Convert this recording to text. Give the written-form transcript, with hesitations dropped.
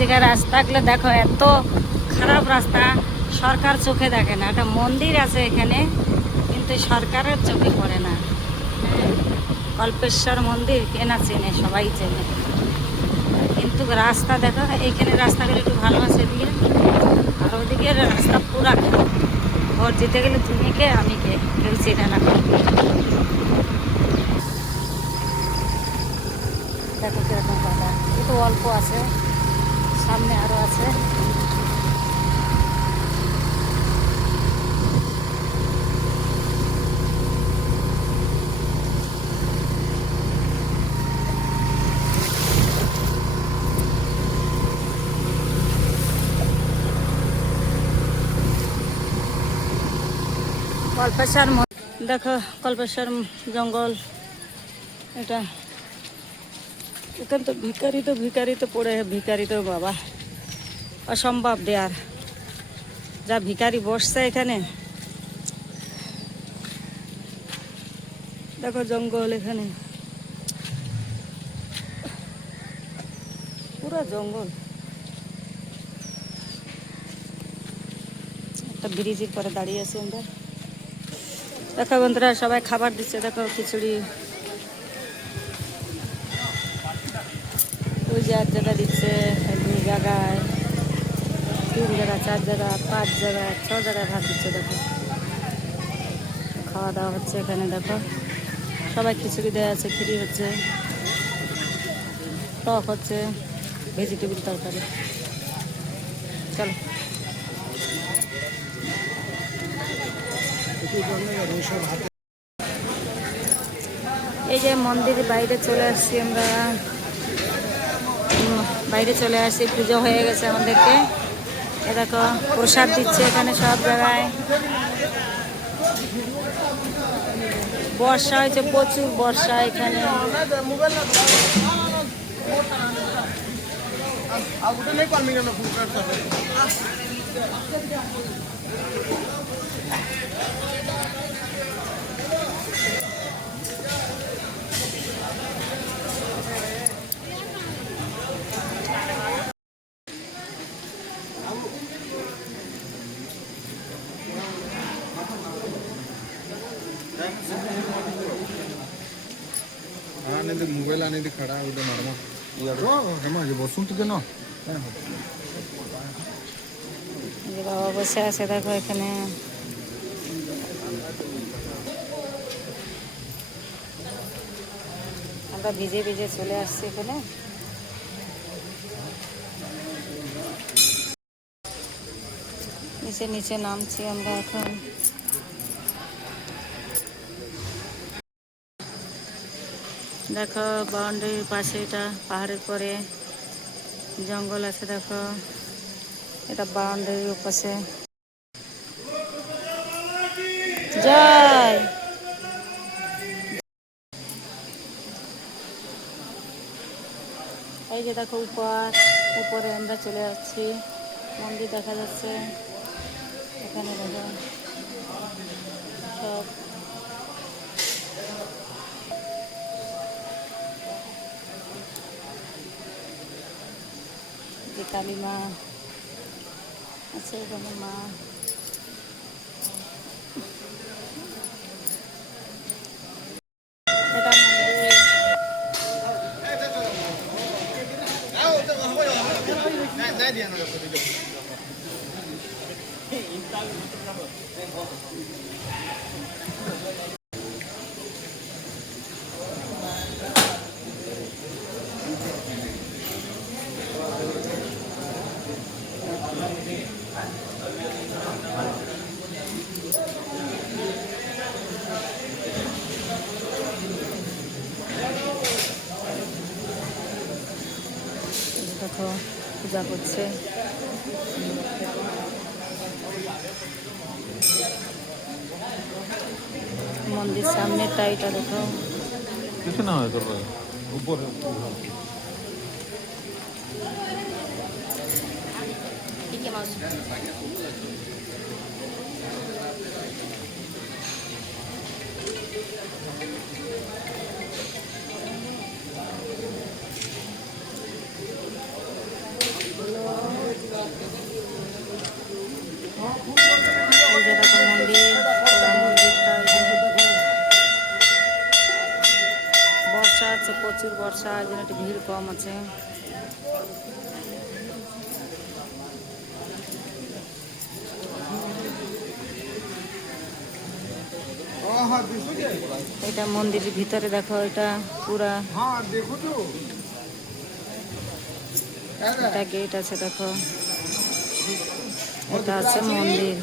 জায়গায় রাস্তাগুলো দেখো, এত খারাপ রাস্তা, সরকার চোখে দেখে না। একটা মন্দির আছে এখানে, কিন্তু সরকারের চোখে পড়ে না। কল্পেশ্বর মন্দির কে না চেনে, সবাই চেনে, কিন্তু রাস্তা দেখো। এইখানে রাস্তাগুলো একটু ভালো আছে এদিকে, আর ওদিকে রাস্তা পুরা খারাপ। ভোট জিতে গেলে তুমি কে আমি কে, কেউ চেনে না। দেখো কিরকম বাধা, একটু অল্প আছে, সামনে আরো আছে। কল্পেশ্বর দেখো, কল্পেশ্বর জঙ্গল এটা। এখানে তো ভিখারি তো পড়ে, ভিখারি তো বাবা অসম্ভব দেয়ার, যা ভিখারি বসছে এখানে। দেখো জঙ্গল, এখানে পুরো জঙ্গল। একটা ব্রিজের পরে দাঁড়িয়ে আছি আমরা। দেখো বন্ধুরা, সবাই খাবার দিচ্ছে। দেখো খিচুড়ি, ওই যে 1 জায়গা দিচ্ছে, 2 জায়গায়, 3 জায়গা, 4 জায়গা, 5 জায়গা, 6 জায়গায় ভাত দিচ্ছে। দেখো খাওয়া দাওয়া হচ্ছে এখানে। দেখো সবাই খিচুড়ি দেওয়া আছে, খিচুড়ি হচ্ছে, টক হচ্ছে, ভেজিটেবিল তরকারি। চলো এই যে মন্দির বাইরে চলে আসছি আমরা, বাইরে চলে আসছি। পুজো হয়ে গেছে আমাদেরকে। এ দেখো প্রসাদ দিচ্ছে এখানে সব জায়গায়। বর্ষা হয়েছে, প্রচুর বর্ষা এখানে। मोबाइल आने दे खड़ा उधर मरमा हेमा ये बसुन तो केन বাবা বসে আছে। দেখো এখানে আমরা ভিজে ভিজে চলে আসছি এখানে। নিচে নিচে নামছি আমরা এখন। দেখো বাউন্ডারির পাশে, এটা পাহাড়ের পরে জঙ্গল আছে। দেখো এটা বাউন্ডারির পাশে। জয় এই যে দেখো উপরে আমরা চলে যাচ্ছি, মন্দির দেখা যাচ্ছে এখানে। দেখো সব যে কালী মা আছে এখানে, মা এটা দেখো পূজা করছে। মন্দির সামনেটা এটা দেখো। কিছু না হয় করবে উপরে বর্ষা আছে, প্রচুর বর্ষা, এই জন্য একটু ভিড় কম আছে। हाँ देखो क्या এটা মন্দিরের ভিতরে দেখো, এটা পুরা हाँ देखो तो এটা গেট আছে দেখো, এটা আছে মন্দির।